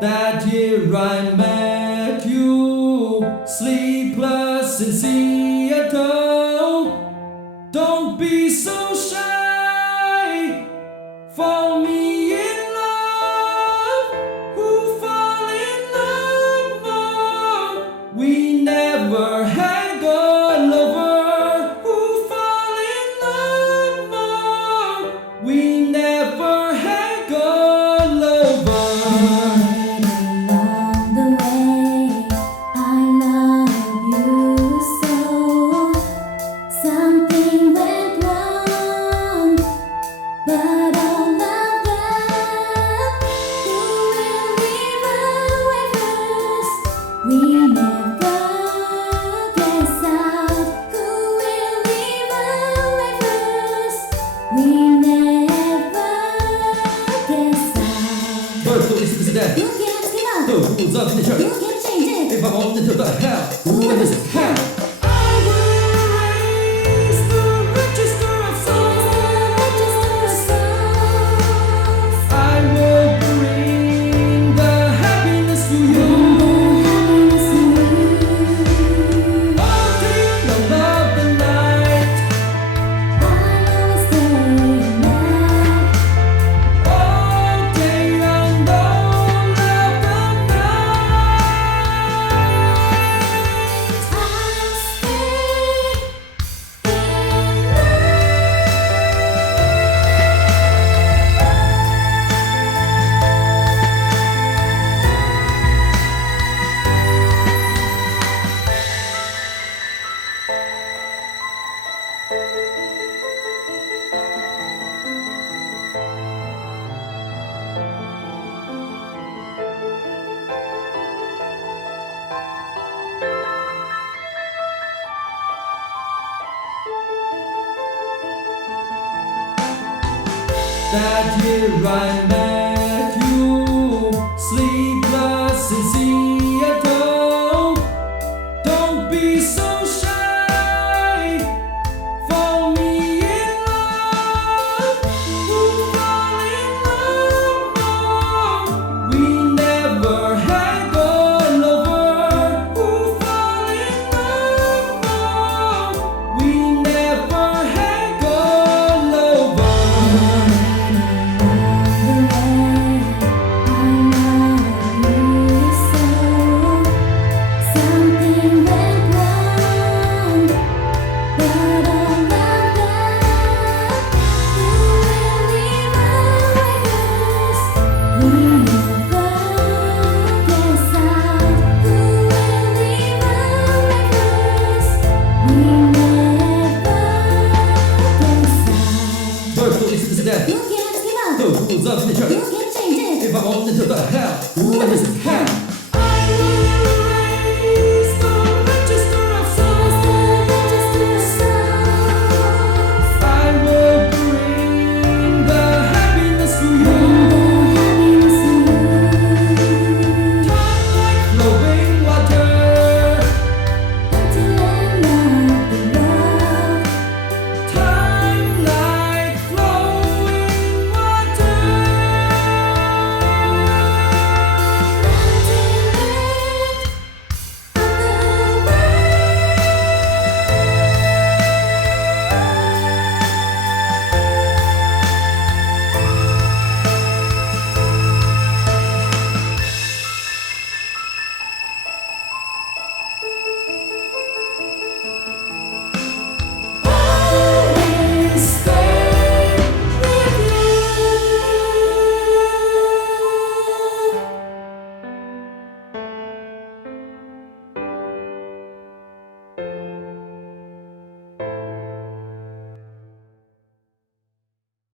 That year I met you, sleepless in Seattle. Don't be so shy, fall me in love. Who fall in love more? We never had a lover. Who fall in love more? We never had a lover. Along the way, I love you so. Something went wrong, but all of that, who will leave away first? We never guess out. Who will leave away first? We never guess out. First to listen to that. You can't give up. The rules of nature. You can't change it. If I'm on into the hell, who is it? Hell. I will raise the register of songs. I will bring the happiness to you. All day long of the night. All day long of the That year I met you, sleepless in Seattle. Don't be so shy, fall me in love. Who fall in love more? We never had a lover. Who fall in love more? We never had a lover. First to listen to that. You can't give up. The rules of nature. You can't change it. If I'm on into the hell, who is it? Hell.